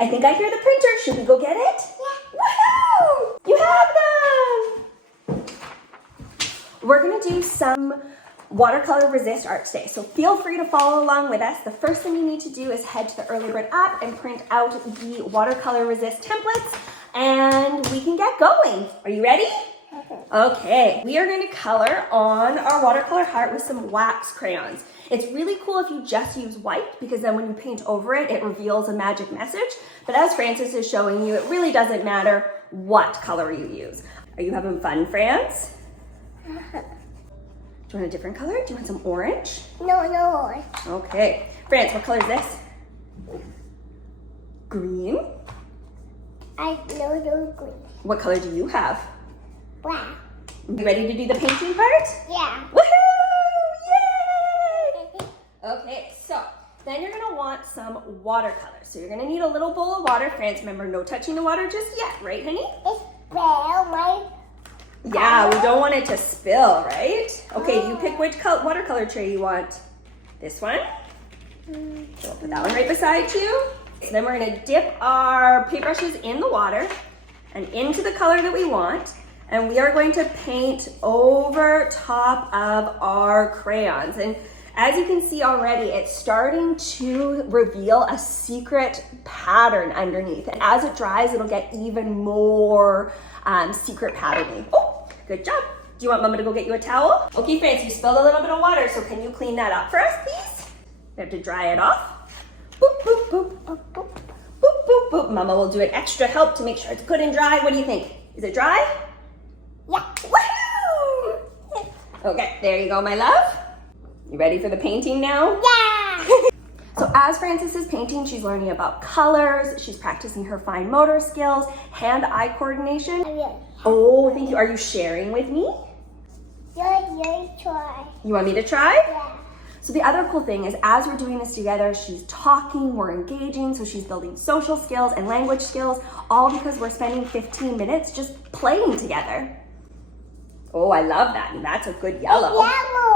I think I hear the printer. Should we go get it? Yeah. Woohoo! You have them! We're gonna do some watercolor resist art today, so feel free to follow along with us. The first thing you need to do is head to the Earlybird app and print out the watercolor resist templates, and we can get going. Are you ready? Okay, we are going to color on our watercolor heart with some wax crayons. It's really cool if you just use white, because then when you paint over it, it reveals a magic message. But as Frances is showing you, it really doesn't matter what color you use. Are you having fun, France? Do you want a different color? Do you want some orange? No. Okay. France, what color is this? Green. I no green. What color do you have? Black. You ready to do the painting part? Yeah. Woohoo! Yay! Okay, so then you're gonna want some watercolor. So you're gonna need a little bowl of water. France, remember, no touching the water just yet, right, honey? It's brown, right? Yeah, we don't want it to spill, right? Okay, you pick which watercolor tray you want. This one? So we'll put that one right beside you. So then we're gonna dip our paintbrushes in the water and into the color that we want. And we are going to paint over top of our crayons. And as you can see already, it's starting to reveal a secret pattern underneath. And as it dries, it'll get even more secret patterning. Oh, good job. Do you want Mama to go get you a towel? Okay, France, you spilled a little bit of water, so can you clean that up for us, please? We have to dry it off. Boop, boop, boop, boop, boop, boop, boop, boop. Mama will do an extra help to make sure it's good and dry. What do you think? Is it dry? Yeah. Woohoo! Okay, there you go, my love. You ready for the painting now? Yeah. So as Frances is painting, she's learning about colors, she's practicing her fine motor skills, hand-eye coordination. Oh, thank you. Are you sharing with me? Yeah, try. You want me to try? Yeah. So the other cool thing is, as we're doing this together, she's talking, we're engaging, so she's building social skills and language skills, all because we're spending 15 minutes just playing together. Oh, I love that. And that's a good yellow. Yellow.